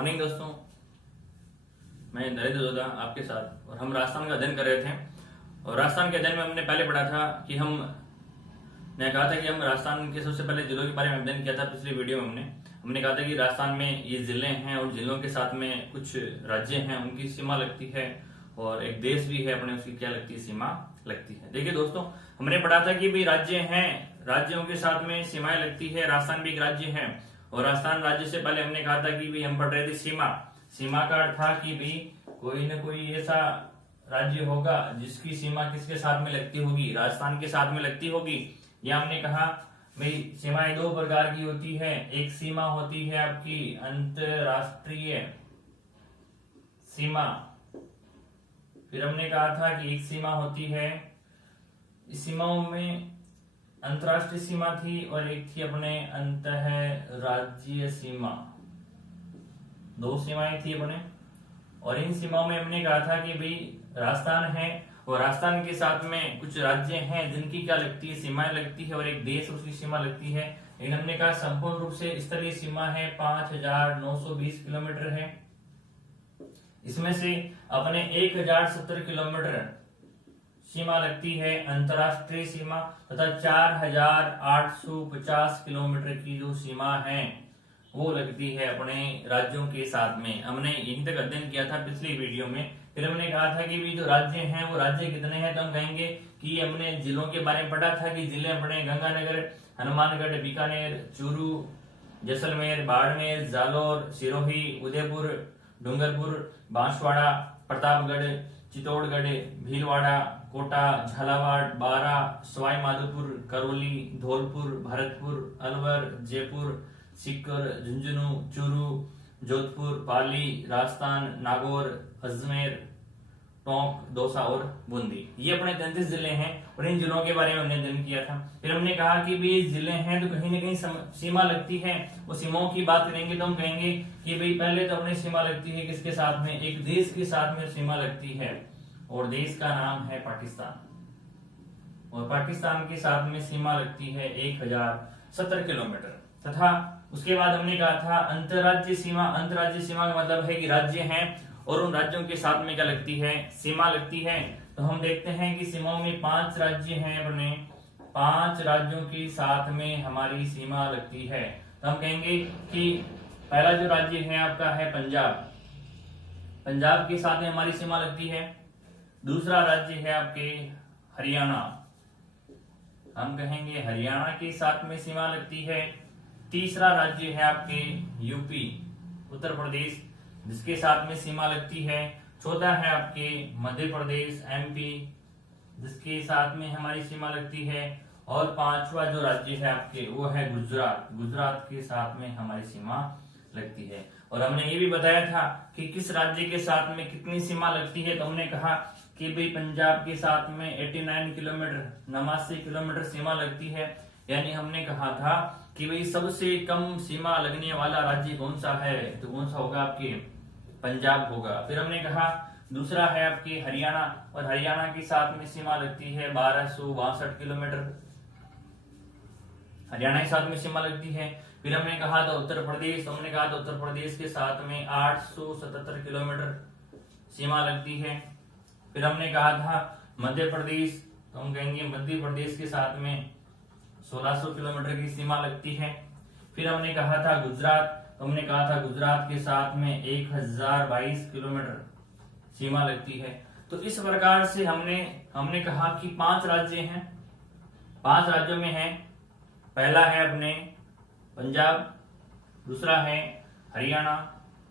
Morning दोस्तों, मैं नरेंद्र जोधा आपके साथ। और हम राजस्थान का अध्ययन कर रहे थे। और राजस्थान के अध्ययन में हमने पहले पढ़ा था कि मैं कहा था कि हम राजस्थान के सबसे पहले जिलों के बारे में अध्ययन किया था। पिछली वीडियो में हमने कहा था कि राजस्थान में ये जिले हैं और जिलों के साथ में कुछ राज्य हैं, उनकी सीमा लगती है और एक देश भी है अपने, उसकी क्या लगती है, सीमा लगती है। देखिए दोस्तों, हमने पढ़ा था कि भाई राज्य हैं, राज्यों के साथ में सीमाएं लगती है। राजस्थान भी एक राज्य है और राजस्थान राज्य से पहले हमने कहा था कि भाई हम पढ़ रहे थे सीमा का अर्थ था कि भाई कोई न कोई ऐसा राज्य होगा जिसकी सीमा किसके साथ में लगती होगी, राजस्थान के साथ में लगती होगी। या हमने कहा भाई सीमाएं दो प्रकार की होती है। एक सीमा होती है आपकी अंतरराष्ट्रीय सीमा, फिर हमने कहा था कि एक सीमा होती है, इस सीमाओं में अंतरराष्ट्रीय सीमा थी और एक थी अपने अंतरराज्यीय सीमा। दो सीमाएं थी अपने, और इन सीमाओं में हमने कहा था कि भाई राजस्थान है और राजस्थान के साथ में कुछ राज्य हैं जिनकी क्या लगती है, सीमाएं लगती है, और एक देश उसकी सीमा लगती है। लेकिन हमने कहा संपूर्ण रूप से स्तरीय सीमा है 5920 किलोमीटर है। इसमें से अपने 1070 किलोमीटर सीमा लगती है अंतरराष्ट्रीय सीमा, तथा 4850 किलोमीटर की जो सीमा है वो लगती है अपने राज्यों के साथ में। हमने यहीं तक अध्ययन किया था पिछली वीडियो में। फिर हमने कहा था कि भी जो राज्य हैं वो राज्य कितने हैं, तो हम कहेंगे कि हमने जिलों के बारे में पढ़ा था कि जिले अपने गंगानगर, हनुमानगढ़, बीकानेर, चूरू, जैसलमेर, बाड़मेर, जालोर, सिरोही, उदयपुर, डूंगरपुर, बांसवाड़ा, प्रतापगढ़, चित्तौड़गढ़, भीलवाड़ा, कोटा, झालावाड़, बारा, सवाई माधोपुर, करौली, धौलपुर, भरतपुर, अलवर, जयपुर, सीकर, झुंझुनू, चूरू, जोधपुर, पाली, राजस्थान, नागौर, अजमेर, टोंक, दौसा और बूंदी। ये अपने 33 जिले हैं और इन जिलों के बारे में हमने अध्ययन किया था। फिर हमने कहा कि भी जिले हैं तो कहीं ना कहीं सीमा लगती है। वो सीमाओं की बात करेंगे तो हम कहेंगे कि भाई पहले तो अपनी सीमा लगती है किसके साथ में, एक देश के साथ में सीमा लगती है और देश का नाम है पाकिस्तान। और पाकिस्तान के साथ में सीमा लगती है 1070 किलोमीटर। तथा उसके बाद हमने कहा था अंतरराज्यीय सीमा। अंतरराज्यीय सीमा का मतलब है कि राज्य हैं और उन राज्यों के साथ में क्या लगती है, सीमा लगती है। तो हम देखते हैं कि सीमाओं में 5 राज्य हैं अपने, 5 राज्यों के साथ में हमारी सीमा लगती है। तो हम कहेंगे कि पहला जो राज्य है आपका है पंजाब, पंजाब के साथ में हमारी सीमा लगती है। दूसरा राज्य है आपके हरियाणा, हम कहेंगे हरियाणा के साथ में सीमा लगती है। तीसरा राज्य है आपके यूपी, उत्तर प्रदेश, जिसके साथ में सीमा लगती है। चौथा है आपके मध्य प्रदेश, एमपी, जिसके साथ में हमारी सीमा लगती है। और पांचवा जो राज्य है आपके वो है गुजरात, गुजरात के साथ में हमारी सीमा लगती है। और हमने ये भी बताया था कि किस राज्य के साथ में कितनी सीमा लगती है। तो हमने कहा कि भाई पंजाब के साथ में 89 किलोमीटर, 89 किलोमीटर सीमा लगती है। यानी हमने कहा था कि भाई सबसे कम सीमा लगने वाला राज्य कौन सा है, तो कौन सा होगा, आपके पंजाब होगा। फिर हमने कहा दूसरा है आपके हरियाणा, और हरियाणा के साथ में सीमा लगती है 1262 किलोमीटर, हरियाणा के साथ में सीमा लगती है। फिर हमने कहा था उत्तर प्रदेश, तो हमने कहा था उत्तर प्रदेश के साथ में 877 किलोमीटर सीमा लगती है। फिर हमने कहा था मध्य प्रदेश, तो हम कहेंगे मध्य प्रदेश के साथ में 1600 किलोमीटर की सीमा लगती है। फिर हमने कहा था गुजरात, तो हमने कहा था गुजरात के साथ में 1022 किलोमीटर सीमा लगती है। तो इस प्रकार से हमने कहा कि 5 राज्य हैं, 5 राज्यों में है, पहला है अपने पंजाब, दूसरा है हरियाणा,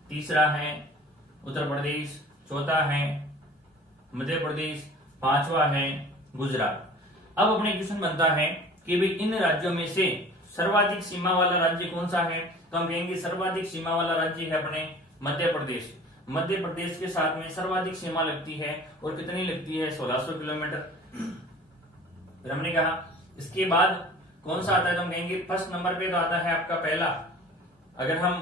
तीसरा है उत्तर प्रदेश, चौथा है मध्य प्रदेश, पांचवा है गुजरात। अब अपने क्वेश्चन बनता है कि भाई इन राज्यों में से सर्वाधिक सीमा वाला राज्य कौन सा है, तो हम कहेंगे सर्वाधिक सीमा वाला राज्य है अपने मध्य प्रदेश। मध्य प्रदेश के साथ में सर्वाधिक सीमा लगती है और कितनी लगती है, 1600 किलोमीटर। फिर हमने कहा इसके बाद कौन सा आता है, तो हम कहेंगे फर्स्ट नंबर पे तो आता है आपका पहला। अगर हम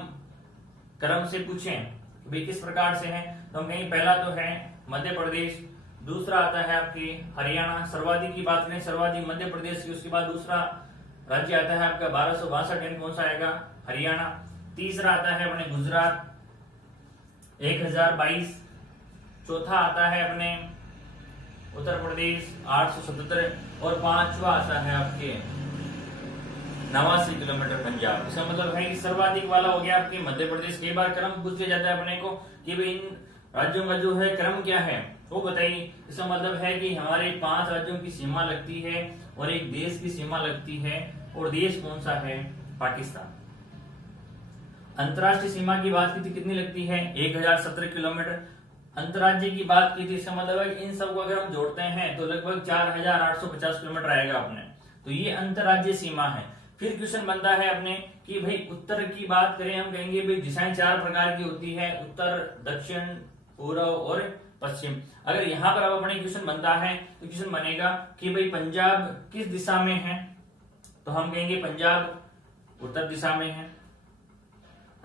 क्रम से पूछें कि भाई किस प्रकार से है, तो हम कहेंगे पहला तो है मध्य प्रदेश, दूसरा आता है आपकी हरियाणा, सर्वाधिक की बात करें सर्वाधिक मध्य प्रदेश की, उसके बाद दूसरा राज्य आता है आपका 1262, कौन सा आएगा, हरियाणा। तीसरा आता है अपने गुजरात, 1022। चौथा आता है अपने उत्तर प्रदेश 877 और पांचवा आता है आपके 89 किलोमीटर पंजाब। इसका मतलब है कि सर्वाधिक वाला हो गया आपके मध्य प्रदेश। कई बार क्रम पूछ लिया जाता है अपने को कि भाई इन राज्यों का जो है क्रम क्या है वो बताइए। इसका मतलब है कि हमारे 5 राज्यों की सीमा लगती है और एक देश की सीमा लगती है, और देश कौन सा है? पाकिस्तान। अंतरराष्ट्रीय सीमा की बात की थी, कितनी लगती है? 1017 किलोमीटर। अंतरराज्य की बात की थी, इसका मतलब है कि इन सबको अगर हम जोड़ते हैं तो लगभग 4850 किलोमीटर आएगा अपने। तो ये अंतरराज्यीय सीमा है। फिर क्वेश्चन बनता है अपने कि भाई उत्तर की बात करें, हम कहेंगे भाई दिशाएं 4 प्रकार की होती है, उत्तर, दक्षिण, पूर्व और पश्चिम। अगर यहाँ पर अब अपने क्वेश्चन बनता है तो क्वेश्चन बनेगा कि भाई पंजाब किस दिशा में है, तो हम कहेंगे पंजाब उत्तर दिशा में है।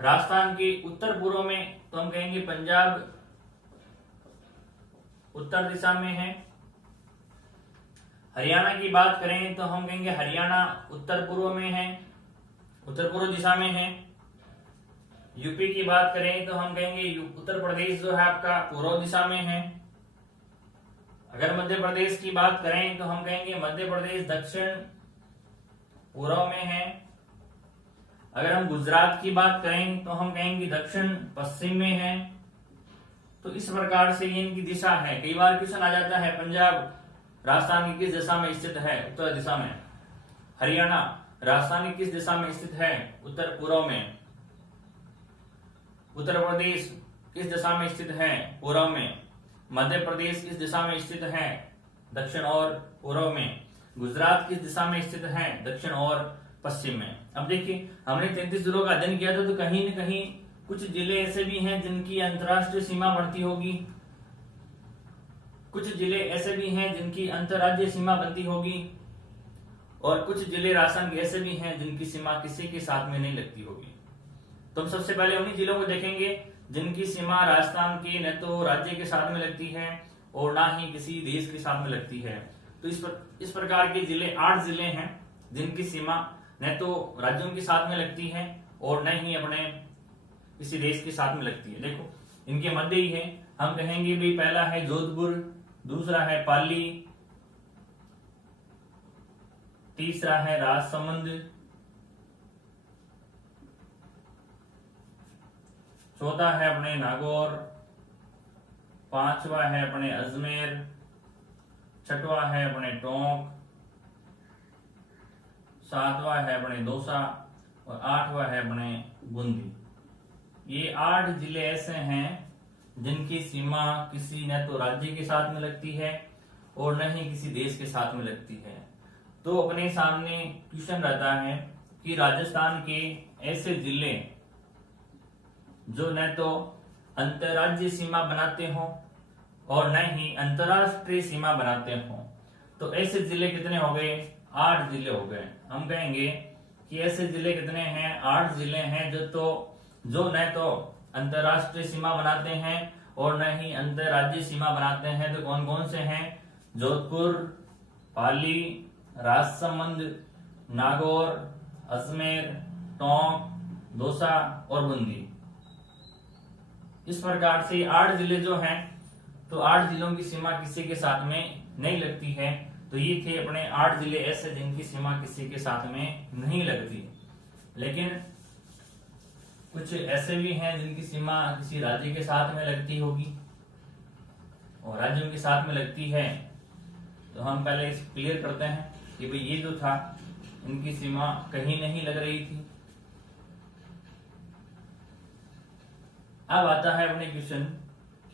राजस्थान के उत्तर पूर्व में तो हम कहेंगे पंजाब उत्तर दिशा में है। हरियाणा की बात करें तो हम कहेंगे हरियाणा उत्तर पूर्व में है, उत्तर पूर्व दिशा में है। यूपी की बात करें तो हम कहेंगे उत्तर प्रदेश जो है आपका पूर्व दिशा में है। अगर मध्य प्रदेश की बात करें तो हम कहेंगे मध्य प्रदेश दक्षिण पूर्व में है। अगर हम गुजरात की बात करें तो हम कहेंगे दक्षिण पश्चिम में है। तो इस प्रकार से ये इनकी दिशा है। कई बार क्वेश्चन आ जाता है पंजाब राजस्थान की किस दिशा में स्थित है? उत्तर दिशा में। हरियाणा राजस्थान की किस दिशा में स्थित है? उत्तर पूर्व में। उत्तर प्रदेश किस दिशा में स्थित है? पूर्व में। मध्य प्रदेश किस दिशा में स्थित है? दक्षिण और पूर्व में। गुजरात किस दिशा में स्थित है? दक्षिण और पश्चिम में। अब देखिए हमने 33 जिलों का अध्ययन किया था, तो कहीं न कहीं कुछ जिले ऐसे भी हैं जिनकी अंतरराष्ट्रीय सीमा बढ़ती होगी, कुछ जिले ऐसे भी हैं जिनकी अंतरराज्यीय सीमा बनती होगी, और कुछ जिले राजस्थान के ऐसे भी हैं जिनकी सीमा किसी के साथ में नहीं लगती होगी। तो हम सबसे पहले उन्हीं जिलों को देखेंगे जिनकी सीमा राजस्थान के न तो राज्य के साथ में लगती है और ना ही किसी देश के साथ में लगती है। तो इस प्रकार के जिले 8 जिले हैं जिनकी सीमा न तो राज्यों के साथ में लगती है और न ही अपने किसी देश के साथ में लगती है। देखो इनके मध्य ही है। हम कहेंगे भी पहला है जोधपुर, दूसरा है पाली, तीसरा है राजसमंद, चौथा है अपने नागौर, पांचवा है अपने अजमेर, छठवा है अपने टोंक, सातवां है अपने दौसा और आठवां है अपने बूंदी। ये 8 जिले ऐसे हैं जिनकी सीमा किसी न तो राज्य के साथ में लगती है और न ही किसी देश के साथ में लगती है। तो अपने सामने क्वेश्चन रहता है कि राजस्थान के ऐसे जिले जो न तो अंतरराज्यीय सीमा बनाते हो और न ही अंतरराष्ट्रीय सीमा बनाते हो, तो ऐसे जिले कितने हो गए? 8 जिले हो गए। हम कहेंगे कि ऐसे जिले कितने हैं? 8 जिले हैं जो न तो अंतरराष्ट्रीय सीमा बनाते हैं और न ही अंतरराज्यीय सीमा बनाते हैं। तो कौन कौन से हैं? जोधपुर, पाली, राजसमंद, नागौर, अजमेर, टोंक, दौसा और बूंदी। इस प्रकार से 8 जिले जो हैं, तो 8 जिलों की सीमा किसी के साथ में नहीं लगती है। तो ये थे अपने 8 जिले ऐसे जिनकी सीमा किसी के साथ में नहीं लगती। लेकिन कुछ ऐसे भी हैं जिनकी सीमा किसी राज्य के साथ में लगती होगी और राज्यों के साथ में लगती है। तो हम पहले इस क्लियर करते हैं कि भाई ये जो था इनकी सीमा कहीं नहीं लग रही थी। अब आता है अपने क्वेश्चन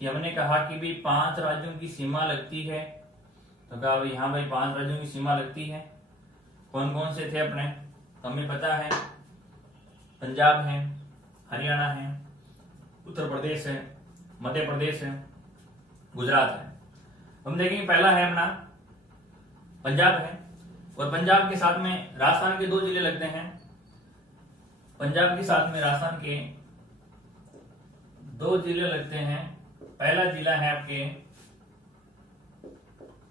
कि हमने कहा कि भाई 5 राज्यों की सीमा लगती है, तो कहा भाई हाँ भाई 5 राज्यों की सीमा लगती है। कौन कौन से थे अपने? तो हमें पता है पंजाब है, हरियाणा है, उत्तर प्रदेश है, मध्य प्रदेश है, गुजरात है। हम देखेंगे पहला है अपना पंजाब है, और पंजाब के साथ में राजस्थान के 2 जिले लगते हैं। पंजाब के साथ में राजस्थान के 2 जिले लगते हैं। पहला जिला है आपके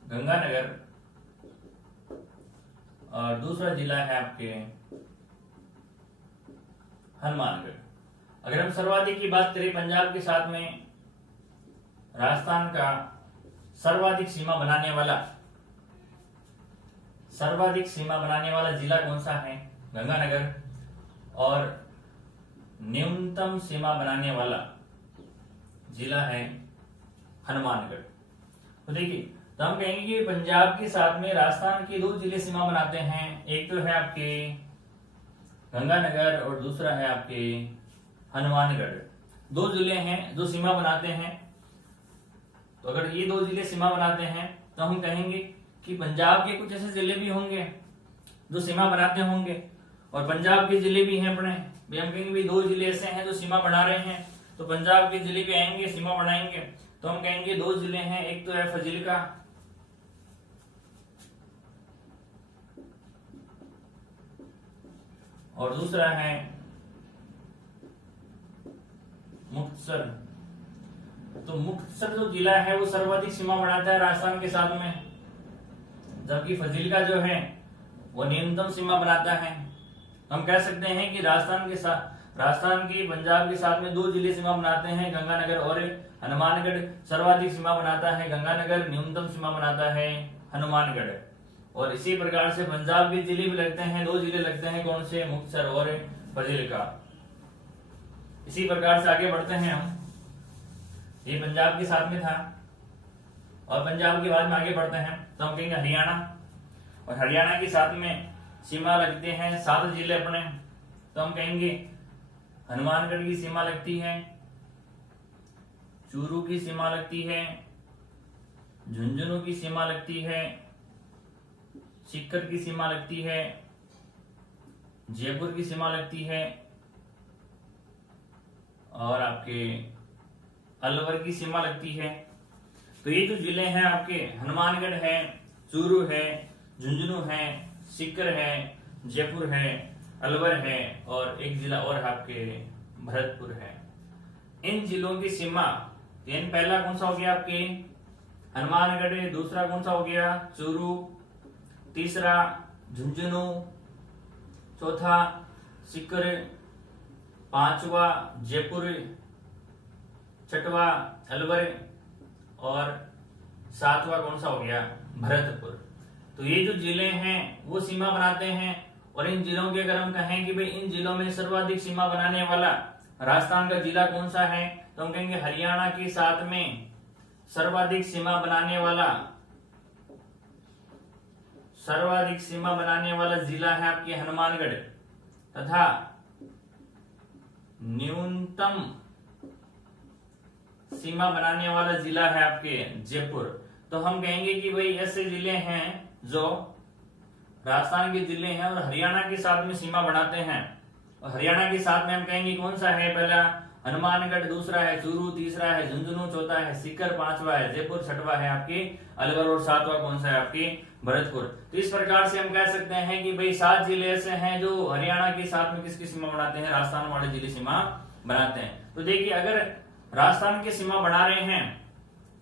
गंगानगर और दूसरा जिला है आपके हनुमानगढ़। अगर हम सर्वाधिक की बात करें पंजाब के साथ में, राजस्थान का सर्वाधिक सीमा बनाने वाला जिला कौन सा है? गंगानगर। और न्यूनतम सीमा बनाने वाला जिला है हनुमानगढ़। तो देखिए, तो हम कहेंगे कि पंजाब के साथ में राजस्थान के 2 जिले सीमा बनाते हैं। एक तो है आपके गंगानगर और दूसरा है आपके हनुमानगढ़। 2 जिले हैं जो सीमा बनाते हैं। तो अगर ये 2 जिले सीमा बनाते हैं तो हम कहेंगे कि पंजाब के कुछ ऐसे जिले भी होंगे जो सीमा बनाते होंगे, और पंजाब के जिले भी हैं अपने। हम कहेंगे भी 2 जिले ऐसे हैं जो सीमा बना रहे हैं, तो पंजाब के जिले भी आएंगे, सीमा बनाएंगे। तो हम कहेंगे 2 जिले हैं, एक तो है फजीलका और दूसरा है मुक्तसर। तो मुक्तसर जो जिला है वो सर्वाधिक सीमा बनाता है राजस्थान के साथ में, जबकि फजीलका जो है वो न्यूनतम सीमा बनाता है। हम कह सकते हैं कि राजस्थान की पंजाब के साथ में 2 जिले सीमा बनाते हैं, गंगानगर और हनुमानगढ़। सर्वाधिक सीमा बनाता है गंगानगर, न्यूनतम सीमा बनाता है हनुमानगढ़। और इसी प्रकार से पंजाब के जिले भी लगते हैं, 2 जिले लगते हैं, कौन से? मुक्तसर और फजीलका। इसी प्रकार से आगे बढ़ते हैं हम। ये पंजाब के साथ में था, और पंजाब के बाद में आगे बढ़ते हैं तो हम कहेंगे हरियाणा। और हरियाणा के साथ में सीमा लगते हैं 7 जिले अपने। तो हम कहेंगे हनुमानगढ़ की सीमा लगती है, चूरू की सीमा लगती है, झुंझुनू की सीमा लगती है, सीकर की सीमा लगती है, जयपुर की सीमा लगती है, और आपके अलवर की सीमा लगती है। तो ये जो जिले हैं आपके हनुमानगढ़ है, चूरू है, झुंझुनू है, सीकर है, जयपुर है, अलवर है, और एक जिला और आपके भरतपुर है। इन जिलों की सीमा, पहला कौन सा हो गया आपके हनुमानगढ़, दूसरा कौन सा हो गया चूरू, तीसरा झुंझुनू, चौथा सीकर, 5वां जयपुर, 6वां अलवर, और 7वां कौन सा हो गया भरतपुर। तो ये जो जिले हैं वो सीमा बनाते हैं। और इन जिलों के अगर हम कहें कि भाई इन जिलों में सर्वाधिक सीमा बनाने वाला राजस्थान का जिला कौन सा है, तो हम कहेंगे हरियाणा के साथ में सर्वाधिक सीमा बनाने वाला जिला है आपके हनुमानगढ़, तथा न्यूनतम सीमा बनाने वाला जिला है आपके जयपुर। तो हम कहेंगे कि भाई ऐसे जिले हैं जो राजस्थान के जिले हैं और हरियाणा के साथ में सीमा बनाते हैं। और हरियाणा के साथ में हम कहेंगे कौन सा है? पहला हनुमानगढ़, दूसरा है चूरू, तीसरा है झुंझुनू, चौथा है सीकर, 5वां है जयपुर, 6वां है आपके अलवर, और 7वां कौन सा है आपके भरतपुर। तो इस प्रकार से हम कह सकते हैं कि भाई 7 जिले ऐसे हैं जो हरियाणा के साथ में किसकी सीमा बनाते हैं? राजस्थान वाले जिले सीमा बनाते हैं। तो देखिए, अगर राजस्थान की सीमा बना रहे हैं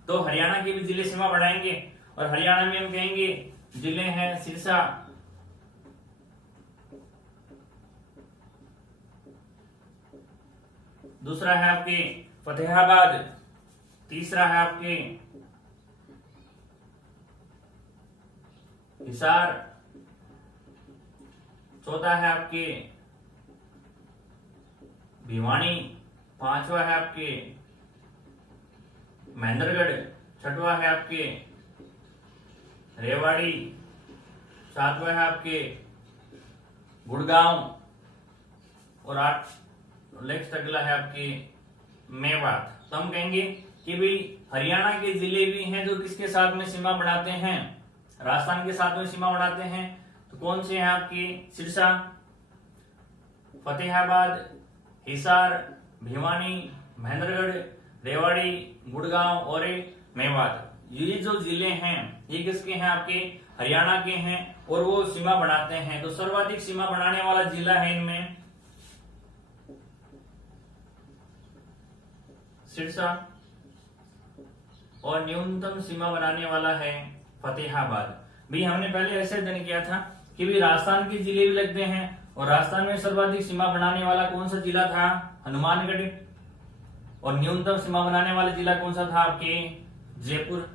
तो हरियाणा के भी जिले सीमा बनाएंगे। और हरियाणा में हम कहेंगे जिले हैं सिरसा, दूसरा है आपके फतेहाबाद, तीसरा है आपके हिसार, चौथा है आपके भिवानी, 5वां है आपके महेंद्रगढ़, 6वां है आपके रेवाड़ी, 7वां है आपके गुड़गांव, और 8 नेक्स्ट अगला है आपके मेवात। तो हम कहेंगे कि भाई हरियाणा के जिले भी हैं जो किसके साथ में सीमा बनाते हैं? राजस्थान के साथ में सीमा बनाते हैं। तो कौन से हैं आपके? सिरसा, फतेहाबाद, हिसार, भिवानी, महेंद्रगढ़, रेवाड़ी, गुड़गांव और मेवात। ये जो जिले हैं ये किसके हैं? आपके हरियाणा के हैं, और वो सीमा बनाते हैं। तो सर्वाधिक सीमा बनाने वाला जिला है इनमें सिरसा, और न्यूनतम सीमा बनाने वाला है फतेहाबाद। भी हमने पहले ऐसे अध्ययन किया था कि भी राजस्थान के जिले भी लगते हैं, और राजस्थान में सर्वाधिक सीमा बनाने वाला कौन सा जिला था? हनुमानगढ़। और न्यूनतम सीमा बनाने वाला जिला कौन सा था आपके, जयपुर।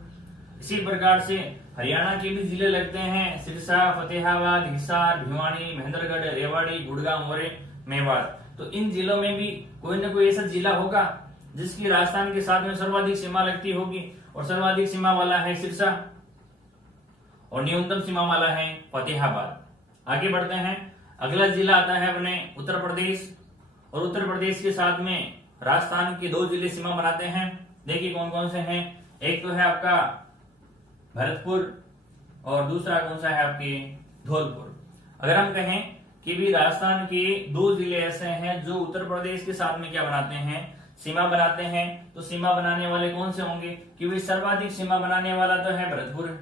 इसी प्रकार से हरियाणा के भी जिले लगते हैं, सिरसा, फतेहाबाद, हिसार, भिवानी, महेंद्रगढ़, रेवाड़ी, गुड़गांव और मेवाड़। तो इन जिलों में भी कोई ना कोई ऐसा जिला होगा जिसकी राजस्थान के साथ में सर्वाधिक सीमा लगती होगी, और सर्वाधिक सीमा वाला है सिरसा और न्यूनतम सीमा वाला है फतेहाबाद। आगे बढ़ते हैं, अगला जिला आता है अपने उत्तर प्रदेश, और उत्तर प्रदेश के साथ में राजस्थान के 2 जिले सीमा बनाते हैं। देखिए कौन कौन से हैं, एक तो है आपका भरतपुर और दूसरा कौन सा है आपके धौलपुर। अगर हम कहें कि भी राजस्थान के 2 जिले ऐसे हैं जो उत्तर प्रदेश के साथ में क्या बनाते हैं, सीमा बनाते हैं, तो सीमा बनाने वाले कौन से होंगे, कि भाई सर्वाधिक सीमा बनाने वाला तो है भरतपुर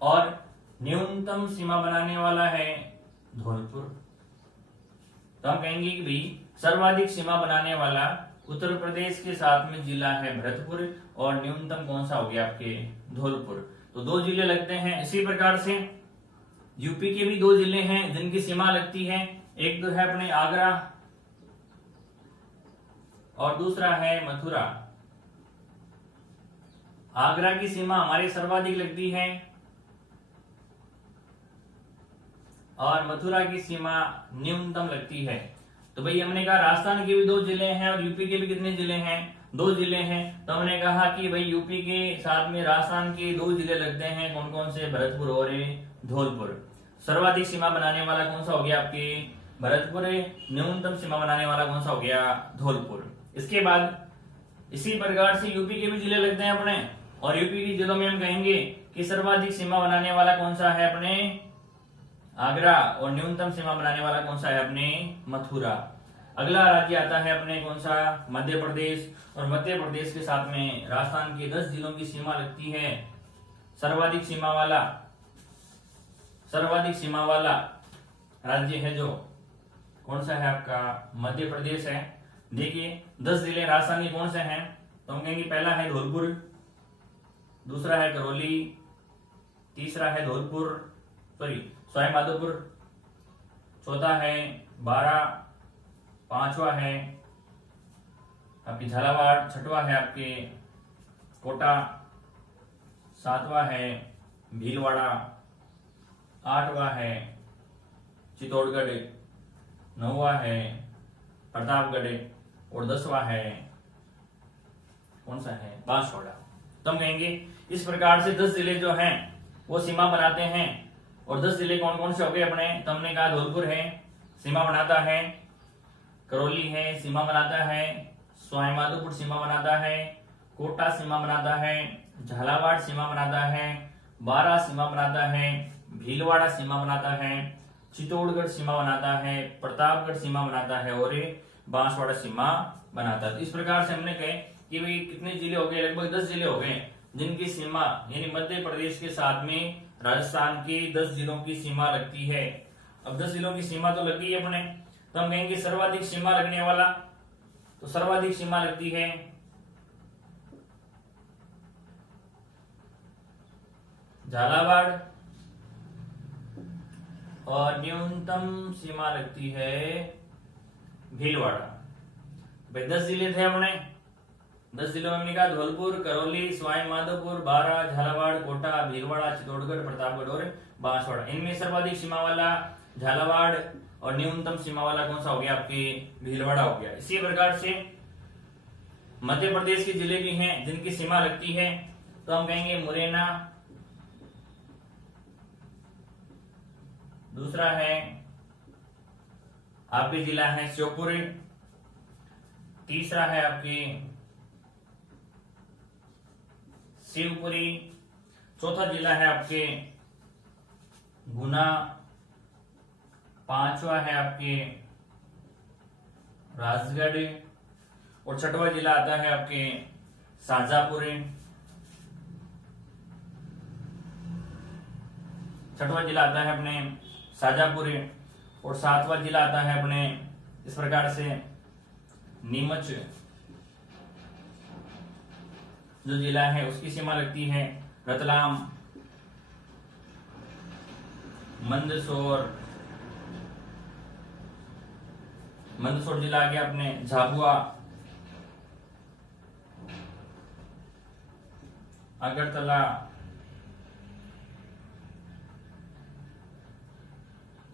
और न्यूनतम सीमा बनाने वाला है धौलपुर। तो हम कहेंगे कि भाई सर्वाधिक सीमा बनाने वाला उत्तर प्रदेश के साथ में जिला है भरतपुर और न्यूनतम कौन सा हो गया आपके धौलपुर। तो 2 जिले लगते हैं। इसी प्रकार से यूपी के भी 2 जिले हैं जिनकी सीमा लगती है, एक तो है अपने आगरा और दूसरा है मथुरा। आगरा की सीमा हमारी सर्वाधिक लगती है और मथुरा की सीमा न्यूनतम लगती है। तो भाई हमने कहा राजस्थान के भी 2 जिले हैं और यूपी के भी कितने जिले हैं, 2 जिले हैं। तो हमने कहा कि भाई यूपी के साथ में राजस्थान के 2 जिले लगते हैं, कौन कौन से, भरतपुर और धौलपुर। सर्वाधिक सीमा बनाने वाला कौन सा हो गया आपके भरतपुर, न्यूनतम सीमा बनाने वाला कौन सा हो गया धौलपुर। इसके बाद इसी प्रकार से यूपी के भी जिले लगते हैं अपने, और यूपी के जिलों में हम कहेंगे कि सर्वाधिक सीमा बनाने वाला कौन सा है अपने आगरा और न्यूनतम सीमा बनाने वाला कौन सा है अपने मथुरा। अगला राज्य आता है अपने कौन सा, मध्य प्रदेश, और मध्य प्रदेश के साथ में राजस्थान के 10 जिलों की सीमा लगती है। सर्वाधिक सीमा वाला राज्य है जो कौन सा है आपका मध्य प्रदेश है। देखिए 10 जिले राजस्थान के कौन से हैं, तो हम कहेंगे पहला है धौलपुर, दूसरा है करौली, तीसरा है सवाई माधोपुर, चौथा है बारा, पांचवा है आपकी झालावाड़, छठवा है आपके कोटा, सातवां है भीलवाड़ा, आठवां है चित्तौड़गढ़, नौवां है प्रतापगढ़ और 10वां है कौन सा है बांसवाड़ा। तो हम कहेंगे इस प्रकार से 10 जिले जो हैं वो सीमा बनाते हैं। और 10 जिले कौन कौन से हो गए अपने, तो हमने कहा धौलपुर है सीमा बनाता है, करौली है सीमा बनाता है, सवाई माधोपुर सीमा बनाता है, कोटा सीमा बनाता है, झालावाड़ सीमा बनाता है, बारा सीमा बनाता है, भीलवाड़ा सीमा बनाता है, चित्तौड़गढ़ सीमा बनाता है, प्रतापगढ़ सीमा बनाता है और बांसवाड़ा सीमा बनाता है। तो इस प्रकार से हमने कहे कि भाई कितने जिले हो गए, लगभग 10 जिले हो गए जिनकी सीमा यानी मध्य प्रदेश के साथ में राजस्थान के 10 जिलों की सीमा लगती है। अब 10 जिलों की सीमा तो लगी है अपने, तो हम कहेंगे सर्वाधिक सीमा लगने वाला, तो सर्वाधिक सीमा लगती है झालावाड़ और न्यूनतम सीमा लगती है भीलवाड़ा। भाई 10 जिले थे अपने, 10 जिलों में हमने कहा धौलपुर, करौली, सवाई माधोपुर, बारा, झालावाड़, कोटा, भीलवाड़ा, चित्तौड़गढ़, प्रतापगढ़ और बांसवाड़ा। इनमें सर्वाधिक सीमा वाला झालावाड़ और न्यूनतम सीमा वाला कौन सा हो गया आपके भीलवाड़ा हो गया। इसी प्रकार से मध्य प्रदेश के जिले भी हैं जिनकी सीमा लगती है, तो हम कहेंगे मुरैना, दूसरा है आपके जिला है श्योपुर, तीसरा है आपके शिवपुरी, चौथा जिला है आपके गुना, पांचवा है आपके राजगढ़ और छठवा जिला आता है आपके शाजापुर। छठवा जिला आता है अपने शाजापुर और सातवां जिला आता है अपने इस प्रकार से नीमच जो जिला है उसकी सीमा लगती है रतलाम, मंदसौर मंदसौर जिला आ गया अपने, झाबुआ, अगरतला,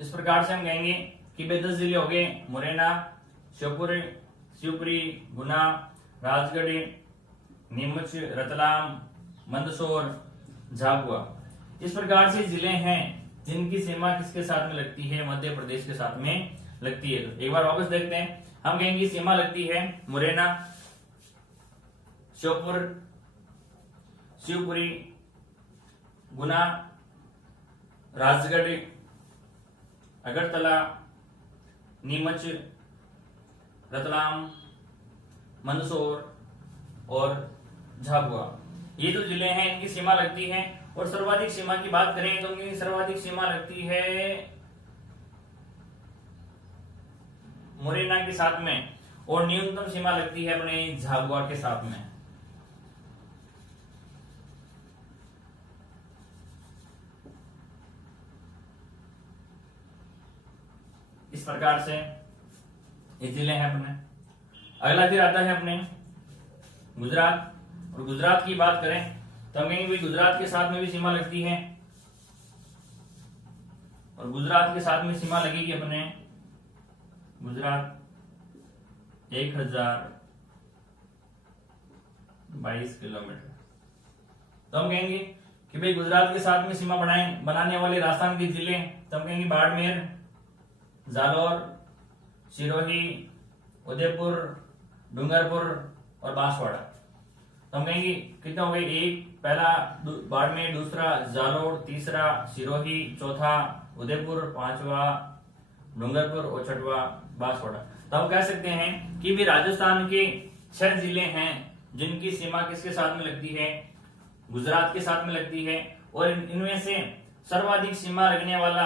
इस प्रकार से हम कहेंगे कि भाई 10 जिले हो गए, मुरैना, श्योपुर, शिवपुरी, गुना, राजगढ़, नीमच, रतलाम, मंदसौर, झाबुआ। इस प्रकार से जिले हैं जिनकी सीमा किसके साथ में लगती है, मध्य प्रदेश के साथ में लगती है। तो एक बार वापस देखते हैं, हम कहेंगे सीमा लगती है मुरैना, श्योपुर, शिवपुरी, गुना, राजगढ़, अगरतला, नीमच, रतलाम, मंदसौर और झाबुआ। ये जो जिले हैं इनकी सीमा लगती है। और सर्वाधिक सीमा की बात करें तो इनकी सर्वाधिक सीमा लगती है मुरैना के साथ में, और न्यूनतम सीमा लगती है अपने झाबुआ के साथ में। इस प्रकार से ये जिले हैं अपने। अगला फिर आता है अपने गुजरात, और गुजरात की बात करें तो हम कहेंगे गुजरात के साथ में भी सीमा लगती है, और गुजरात के साथ में सीमा लगेगी अपने गुजरात 1022 किलोमीटर। तो हम कहेंगे कि भाई गुजरात के साथ में सीमा बनाने वाले राजस्थान के जिले, तो हम कहेंगे बाड़मेर, जालोर, सिरोही, उदयपुर, डूंगरपुर और बांसवाड़ा। तो हम कहेंगे कितने हो गए, एक पहला बाड़मेर, दूसरा जालोर, तीसरा सिरोही, चौथा उदयपुर, पांचवा डूंगरपुर और छठवा बांसवाड़ा। तो हम कह सकते हैं कि भी राजस्थान के 6 जिले हैं जिनकी सीमा किसके साथ में लगती है, गुजरात के साथ में लगती है, और इनमें से सर्वाधिक सीमा लगने वाला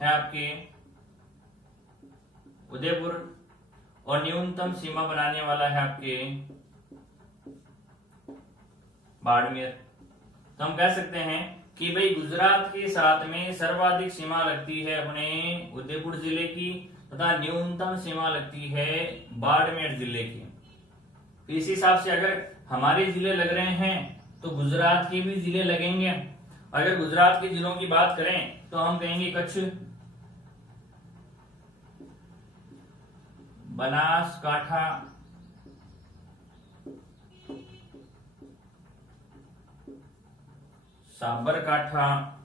है आपके उदयपुर, और न्यूनतम सीमा बनाने वाला है आपके बाड़मेर। तो हम कह सकते हैं कि भाई गुजरात के साथ में सर्वाधिक सीमा लगती है अपने उदयपुर जिले की, तथा न्यूनतम सीमा लगती है बाड़मेर जिले की। तो इस हिसाब से अगर हमारे जिले लग रहे हैं तो गुजरात के भी जिले लगेंगे। अगर गुजरात के जिलों की बात करें तो हम कहेंगे कच्छ, बनासकांठा, साबरकांठा,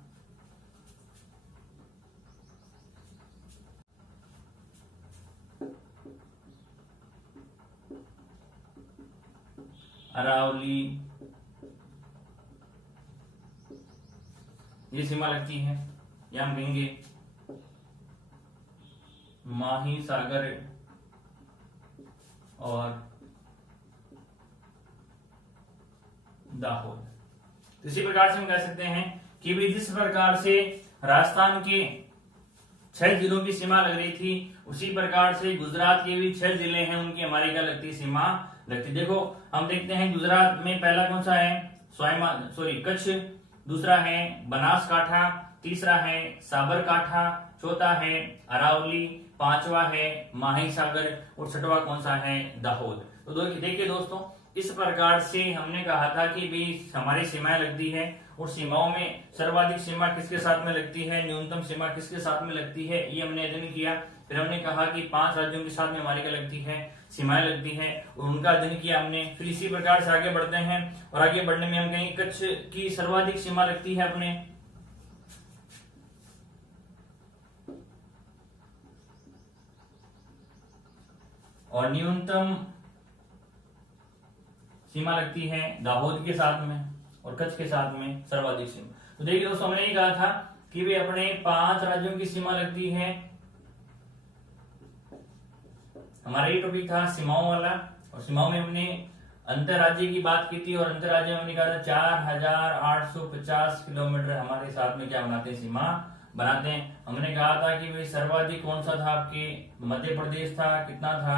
अरावली, ये सीमा लगती है। या हम कहेंगे माही सागर और दाहोद। इसी प्रकार से हम कह सकते हैं कि भी जिस प्रकार से राजस्थान के 6 जिलों की सीमा लग रही थी, उसी प्रकार से गुजरात के भी 6 जिले हैं, उनकी हमारी क्या लगती है, सीमा लगती। देखो हम देखते हैं गुजरात में पहला कौन सा है, कच्छ, दूसरा है बनासकांठा, तीसरा है साबरकांठा, चौथा है अरावली, पांचवा है माही सागर और छठवा कौन सा है, दाहोद। तो देखिए दोस्तों, इस प्रकार से हमने कहा था कि भी हमारी सीमाएं लगती है, और सीमाओं में सर्वाधिक सीमा किसके साथ में लगती है, न्यूनतम सीमा किसके साथ में लगती है, ये हमने अध्ययन किया। फिर हमने कहा कि 5 राज्यों के साथ में हमारी क्या लगती है, सीमाएं लगती है, और उनका अध्ययन किया हमने। फिर इसी प्रकार से आगे बढ़ते हैं, और आगे बढ़ने में हम कहेंगे कच्छ की सर्वाधिक सीमा लगती है अपने और न्यूनतम सीमा लगती है दाहोद के साथ में, और कच्छ के साथ में सर्वाधिक सीमा। तो देखिए दोस्तों, हमने ये कहा था कि वे अपने 5 राज्यों की सीमा लगती है। हमारा ये टॉपिक था सीमाओं वाला, और सीमाओं में हमने अंतरराज्य की बात की थी, और अंतरराज्य में हमने कहा था 4850 किलोमीटर हमारे साथ में क्या बनाते हैं, सीमा बनाते हैं। हमने कहा था कि भाई सर्वाधिक कौन सा था, आपके मध्य प्रदेश था, कितना था,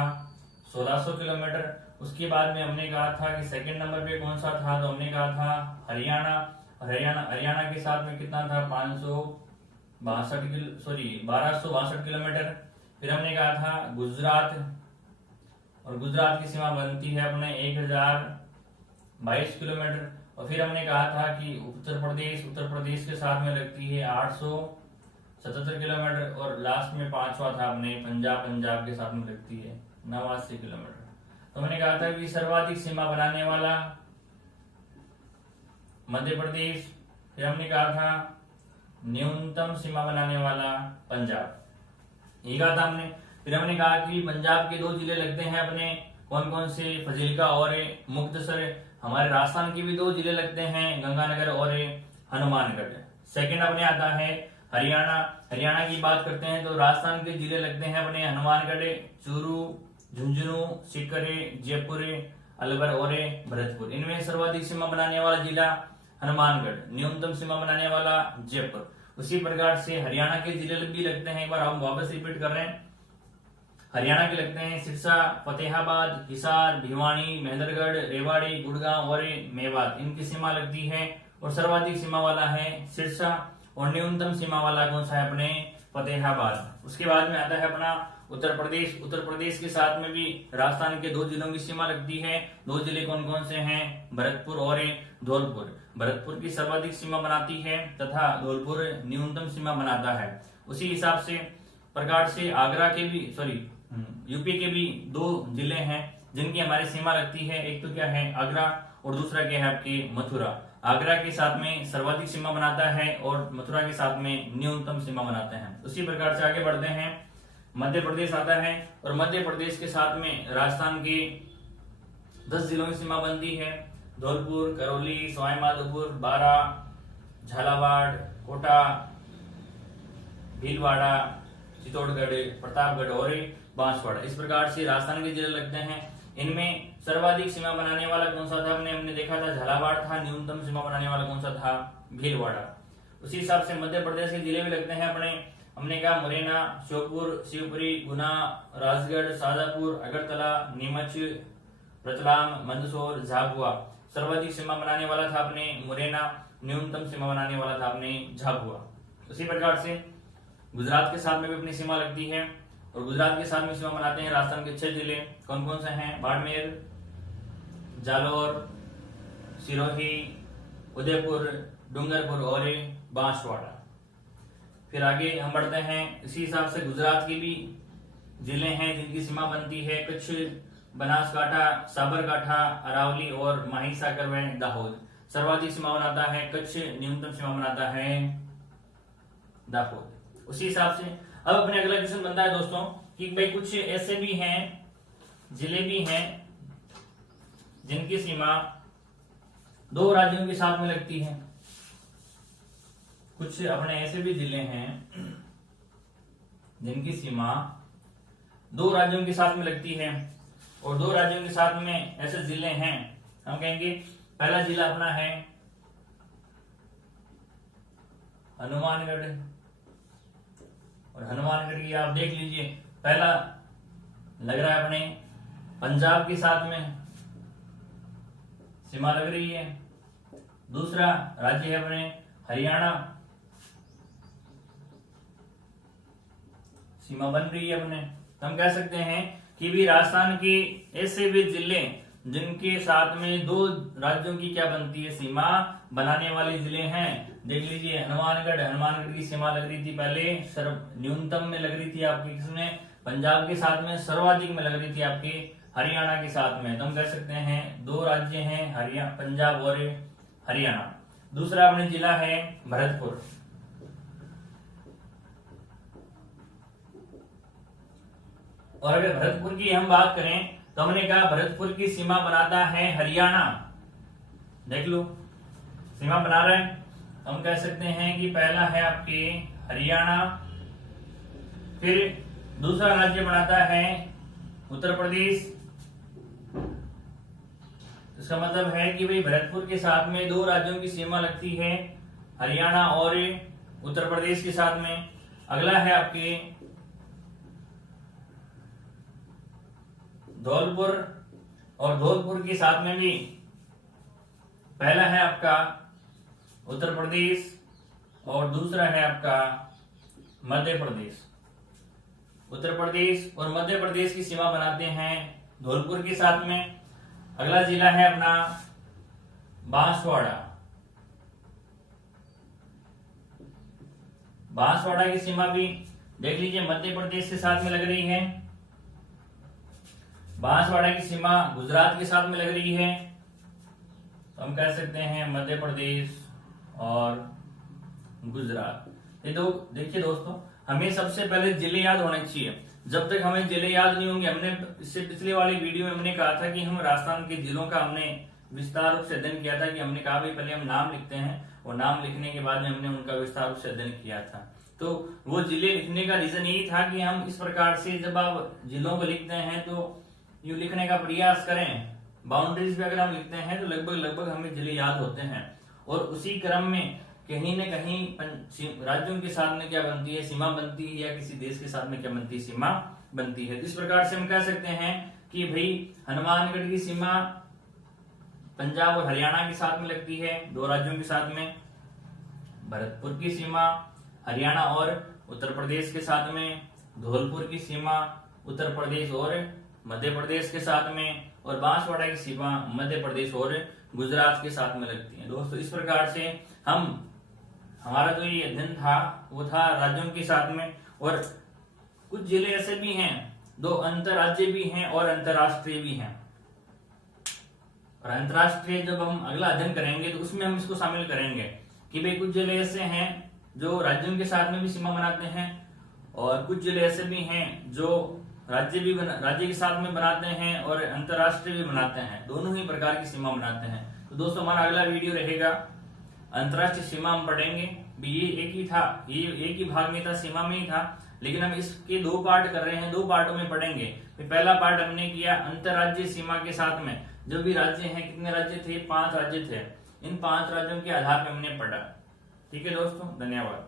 1600 किलोमीटर। उसके बाद में हमने कहा था कि सेकंड नंबर पे कौन सा था, तो हमने कहा था हरियाणा। हरियाणा के साथ में कितना था, 1262 किलोमीटर। फिर हमने कहा था गुजरात, और गुजरात की सीमा बनती है अपने 1022 किलोमीटर। और फिर हमने कहा था कि उत्तर प्रदेश के साथ में लगती है 877 किलोमीटर, और लास्ट में पांचवा था अपने पंजाब के साथ में लगती है 89 किलोमीटर। तो मैंने कहा था कि सर्वाधिक सीमा बनाने वाला मध्य प्रदेश, फिर हमने कहा था न्यूनतम सीमा बनाने वाला पंजाब, ये कहा था हमने। फिर हमने कहा कि पंजाब के 2 जिले लगते हैं अपने, कौन कौन से, फजीलका और मुक्तसर। हमारे राजस्थान के भी 2 जिले लगते हैं, गंगानगर और हनुमानगढ़। सेकंड अपने आता है हरियाणा की बात करते हैं तो राजस्थान के जिले लगते हैं अपने हनुमानगढ़, चूरू, झुंझुनू, सीकर, जयपुर, अलवर और भरतपुर। इनमें सर्वाधिक सीमा बनाने वाला जिला हनुमानगढ़, न्यूनतम सीमा बनाने वाला जयपुर। उसी प्रकार से हरियाणा के जिले भी लगते हैं, एक बार हम वापस रिपीट कर रहे हैं। हरियाणा के लगते हैं सिरसा, फतेहाबाद, हिसार, भिवानी, महेंद्रगढ़, रेवाड़ी, गुड़गांव और मेवात, इनकी सीमा लगती है। और सर्वाधिक सीमा वाला है सिरसा, और न्यूनतम सीमा वाला कौन सा है अपने फतेहाबाद। उसके बाद में आता है अपना उत्तर प्रदेश के साथ में भी राजस्थान के 2 जिलों की सीमा लगती है। 2 जिले कौन कौन से हैं, भरतपुर और धौलपुर। भरतपुर की सर्वाधिक सीमा बनाती है तथा धौलपुर न्यूनतम सीमा बनाता है। उसी हिसाब से प्रकार से यूपी के भी 2 जिले हैं जिनकी हमारी सीमा लगती है। एक तो क्या है आगरा, और दूसरा क्या है आपकी मथुरा। आगरा के साथ में सर्वाधिक सीमा बनाता है और मथुरा के साथ में न्यूनतम सीमा बनाते हैं। उसी प्रकार से आगे बढ़ते हैं, मध्य प्रदेश आता है, और मध्य प्रदेश के साथ में राजस्थान के 10 जिलों की सीमा बनती है। धौलपुर, करौली, सवाई माधोपुर, बारा, झालावाड़, कोटा, भीलवाड़ा, चित्तौड़गढ़, प्रतापगढ़ और बांसवाड़ा। इस प्रकार से राजस्थान के जिले लगते हैं। इनमें सर्वाधिक सीमा बनाने वाला कौन सा था, हमने देखा था झालावाड़ था। न्यूनतम सीमा बनाने वाला कौन सा था, भीलवाड़ा। उसी हिसाब से मध्य प्रदेश के जिले भी लगते हैं अपने, हमने कहा मुरैना, श्योपुर, शिवपुरी, गुना, राजगढ़, शाजापुर, अगरतला, नीमच, रतलाम, मंदसौर, झाबुआ। सर्वाधिक सीमा बनाने वाला था अपने मुरैना, न्यूनतम सीमा बनाने वाला था अपने झाबुआ। उसी प्रकार से गुजरात के साथ में भी अपनी सीमा लगती है, और गुजरात के साथ में सीमा बनाते हैं राजस्थान के 6 जिले। कौन कौन से हैं, बाड़मेर, जालोर, सिरोही, उदयपुर, डूंगरपुर और बांसवाड़ा। फिर आगे हम बढ़ते हैं, इसी हिसाब से गुजरात के भी जिले हैं जिनकी सीमा बनती है, कच्छ, बनासकांठा, साबरकांठा, अरावली और माहिसागर व दाहोद। सर्वाधिक सीमा बनाता है कच्छ, न्यूनतम सीमा बनाता है दाहोद। उसी हिसाब से अब अपने अगला क्वेश्चन बनता है दोस्तों कि भाई कुछ ऐसे भी हैं, जिले भी हैं जिनकी सीमा 2 राज्यों के साथ में लगती है। कुछ अपने ऐसे भी जिले हैं जिनकी सीमा 2 राज्यों के साथ में लगती है, और 2 राज्यों के साथ में ऐसे जिले हैं, हम कहेंगे पहला जिला अपना है हनुमानगढ़। और हनुमानगढ़ की आप देख लीजिए, पहला लग रहा है अपने पंजाब के साथ में सीमा लग रही है। दूसरा राज्य है अपने हरियाणा, सीमा बन रही है अपने। हम कह सकते हैं कि भी राजस्थान के ऐसे भी जिले जिनके साथ में 2 राज्यों की क्या बनती है, सीमा बनाने वाले जिले हैं। देख लीजिए हनुमानगढ़ की सीमा लग रही थी पहले न्यूनतम में लग रही थी आपकी किसमें, पंजाब के साथ में, सर्वाधिक में लग रही थी आपकी हरियाणा के साथ में। तो हम कह सकते हैं 2 राज्य हैं पंजाब और हरियाणा। दूसरा अपने जिला है भरतपुर। और अगर भरतपुर की हम बात करें तो हमने कहा भरतपुर की सीमा बनाता है हरियाणा। देख लो सीमा बना रहे हैं, हम कह सकते हैं कि पहला है आपके हरियाणा, फिर दूसरा राज्य बनाता है उत्तर प्रदेश। इसका मतलब है कि भाई भरतपुर के साथ में 2 राज्यों की सीमा लगती है, हरियाणा और उत्तर प्रदेश के साथ में। अगला है आपके धौलपुर, और धौलपुर के साथ में भी पहला है आपका उत्तर प्रदेश और दूसरा है आपका मध्य प्रदेश। उत्तर प्रदेश और मध्य प्रदेश की सीमा बनाते हैं धौलपुर के साथ में। अगला जिला है अपना बांसवाड़ा। बांसवाड़ा की सीमा भी देख लीजिए मध्य प्रदेश के साथ में लग रही है। बांसवाड़ा की सीमा गुजरात के साथ में लग रही है, तो हम कह सकते हैं मध्य प्रदेश और गुजरात। ये दो देखिए दोस्तों, हमें सबसे पहले जिले याद होने चाहिए। जब तक हमें जिले याद नहीं होंगे, हमने इससे पिछले वाली वीडियो में हमने कहा था कि हम राजस्थान के जिलों का हमने विस्तार रूप से अध्ययन किया था कि हमने कहा भाई पहले हम नाम लिखते हैं और नाम लिखने के बाद में हमने उनका विस्तार रूप से अध्ययन किया था। तो वो जिले लिखने का रीजन यही था कि हम इस प्रकार से जब आप जिलों को लिखते हैं तो यूं लिखने का प्रयास करें। बाउंड्रीज भी अगर हम लिखते हैं तो लगभग हमें जिले याद होते हैं, और उसी क्रम में कहीं न कहीं राज्यों के साथ में क्या बनती है, सीमा बनती है, या किसी देश के साथ में क्या बनती है, सीमा बनती है। इस प्रकार से हम कह सकते हैं कि भाई हनुमानगढ़ की सीमा पंजाब और हरियाणा के साथ में लगती है, दो राज्यों के साथ में। भरतपुर की सीमा हरियाणा और उत्तर प्रदेश के साथ में। धौलपुर की सीमा उत्तर प्रदेश और मध्य प्रदेश के साथ में, और बांसवाड़ा की सीमा मध्य प्रदेश और गुजरात के साथ में लगती है। दोस्तों इस प्रकार से हमारा जो ये अध्ययन था वो था राज्यों के साथ में। और कुछ जिले ऐसे भी हैं, दो अंतरराज्य भी हैं और अंतरराष्ट्रीय भी हैं। और अंतरराष्ट्रीय जब हम अगला अध्ययन करेंगे तो उसमें हम इसको शामिल करेंगे कि भाई कुछ जिले ऐसे हैं जो राज्यों के साथ में भी सीमा बनाते हैं, और कुछ जिले ऐसे भी हैं जो राज्य के साथ में बनाते हैं और अंतरराष्ट्रीय भी बनाते हैं, दोनों ही प्रकार की सीमा बनाते हैं। तो दोस्तों हमारा अगला वीडियो रहेगा अंतरराष्ट्रीय सीमा हम पढ़ेंगे। ये एक ही था, ये एक ही भाग में था, सीमा में ही था, लेकिन हम इसके दो पार्ट कर रहे हैं, दो पार्टों में पढ़ेंगे। पहला पार्ट हमने किया अंतरराज्यीय सीमा के साथ में, जो भी राज्य हैं, कितने राज्य थे, 5 राज्य थे। इन 5 राज्यों के आधार पर हमने पढ़ा। ठीक है दोस्तों, धन्यवाद।